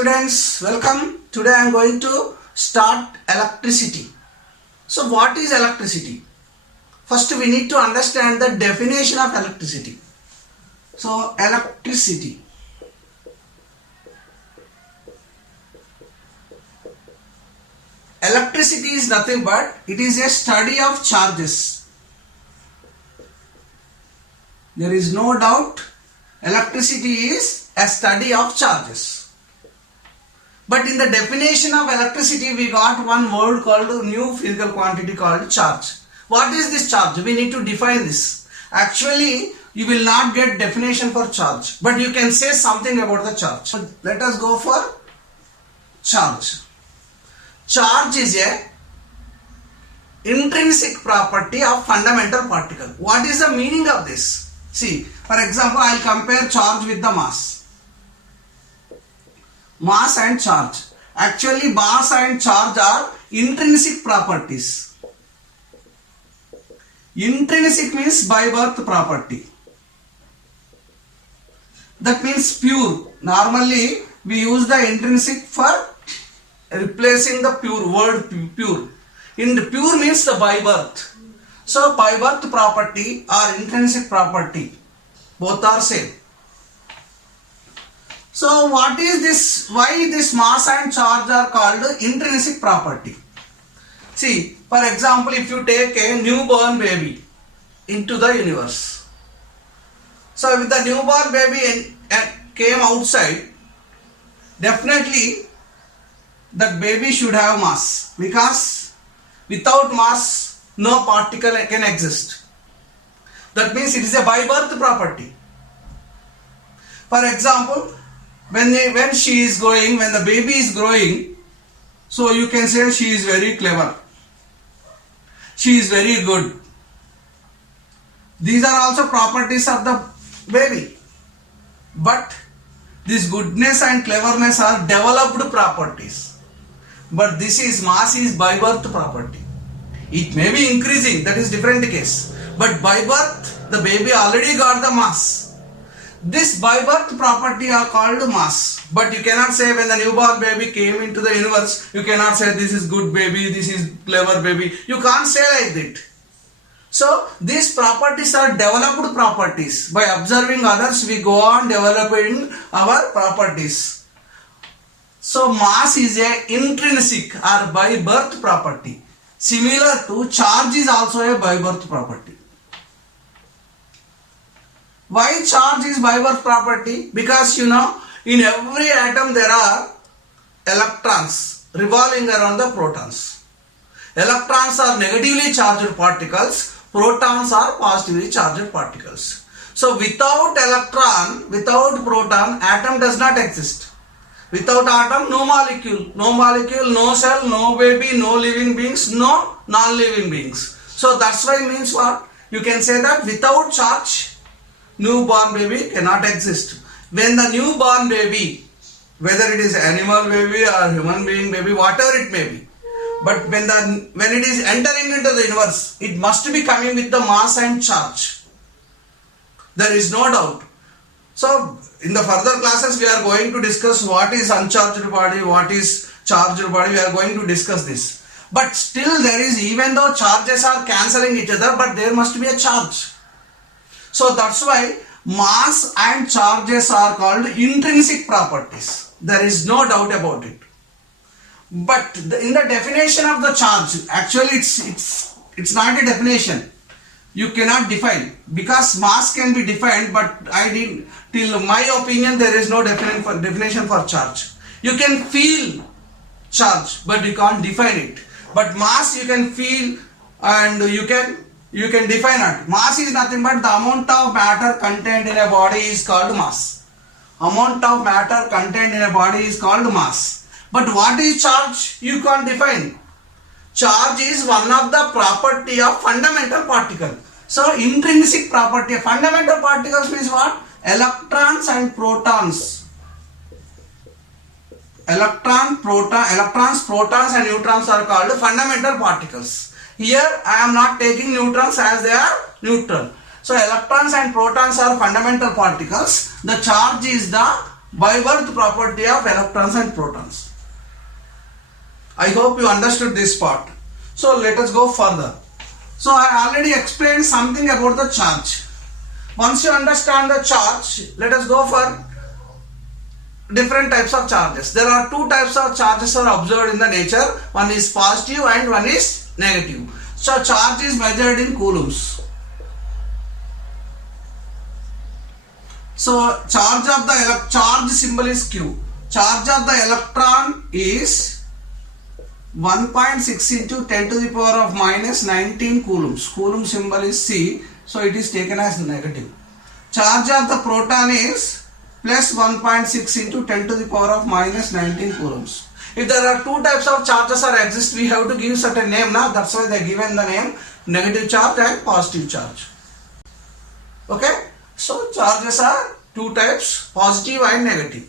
students, welcome. Today I am going to start electricity. So what is electricity? First we need to understand the definition of electricity. So electricity. Electricity is nothing but it is a study of charges. There is no doubt electricity is a study of charges. But in the definition of electricity, we got one word called new physical quantity called charge. What is this charge? We need to define this. Actually, you will not get definition for charge, but you can say something about the charge. So let us go for charge. Charge is a intrinsic property of fundamental particle. What is the meaning of this? See, for example, I will compare charge with the mass. Mass and charge. Actually, mass and charge are intrinsic properties. Intrinsic means by birth property. That means pure. Normally, we use the intrinsic for replacing the pure word pure. In the pure means the by birth. So, by birth property or intrinsic property, both are same. So what is this? Why this mass and charge are called intrinsic property? See, for example, if you take a newborn baby into the universe. So if the newborn baby came outside, definitely that baby should have mass, because without mass no particle can exist. That means it is a by birth property. For example, when she is growing, when the baby is growing, so you can say she is very clever, she is very good. These are also properties of the baby, but this goodness and cleverness are developed properties. But this is mass is by birth property. It may be increasing, that is different case, but by birth the baby already got the mass. This by birth property are called mass. But you cannot say when the newborn baby came into the universe, you cannot say this is good baby, this is clever baby. You can't say like that. So these properties are developed properties. By observing others, we go on developing our properties. So mass is a intrinsic or by birth property. Similar to charge is also a by birth property. Why charge is by birth property? Because in every atom there are electrons revolving around the protons. Electrons are negatively charged particles, protons are positively charged particles. So without electron, without proton, atom does not exist. Without atom, no molecule, no cell, no baby, no living beings, no non-living beings. So that's why means what? You can say that without charge, newborn baby cannot exist. When the newborn baby, whether it is animal baby or human being baby, whatever it may be, but when it is entering into the universe, it must be coming with the mass and charge. There is no doubt. So in the further classes we are going to discuss what is uncharged body, what is charged body. We are going to discuss this. But still there is, even though charges are cancelling each other, but there must be a charge. So that's why mass and charges are called intrinsic properties. There is no doubt about it. But in the definition of the charge, actually it's not a definition. You cannot define, because mass can be defined, but till my opinion there is no definition for charge. You can feel charge, but you can't define it. But mass you can feel and you can define it. Mass is nothing but the amount of matter contained in a body is called mass. Amount of matter contained in a body is called mass. But what is charge? You can't define. Charge is one of the property of fundamental particle. So intrinsic property of fundamental particles means what? Electrons and protons. Electrons, protons and neutrons are called fundamental particles. Here I am not taking neutrons as they are neutral. So electrons and protons are fundamental particles. The charge is the by birth property of electrons and protons. I hope you understood this part. So let us go further. So I already explained something about the charge. Once you understand the charge, let us go for different types of charges. There are two types of charges are observed in the nature. One is positive and one is negative. So charge is measured in coulombs. So charge symbol is Q. Charge of the electron is 1.6 into 10 to the power of minus 19 coulombs. Coulomb symbol is C, so it is taken as negative. Charge of the proton is plus 1.6 into 10 to the power of minus 19 coulombs. If there are two types of charges are exist, we have to give certain name now. That's why they given the name negative charge and positive charge. Okay. So charges are two types, positive and negative.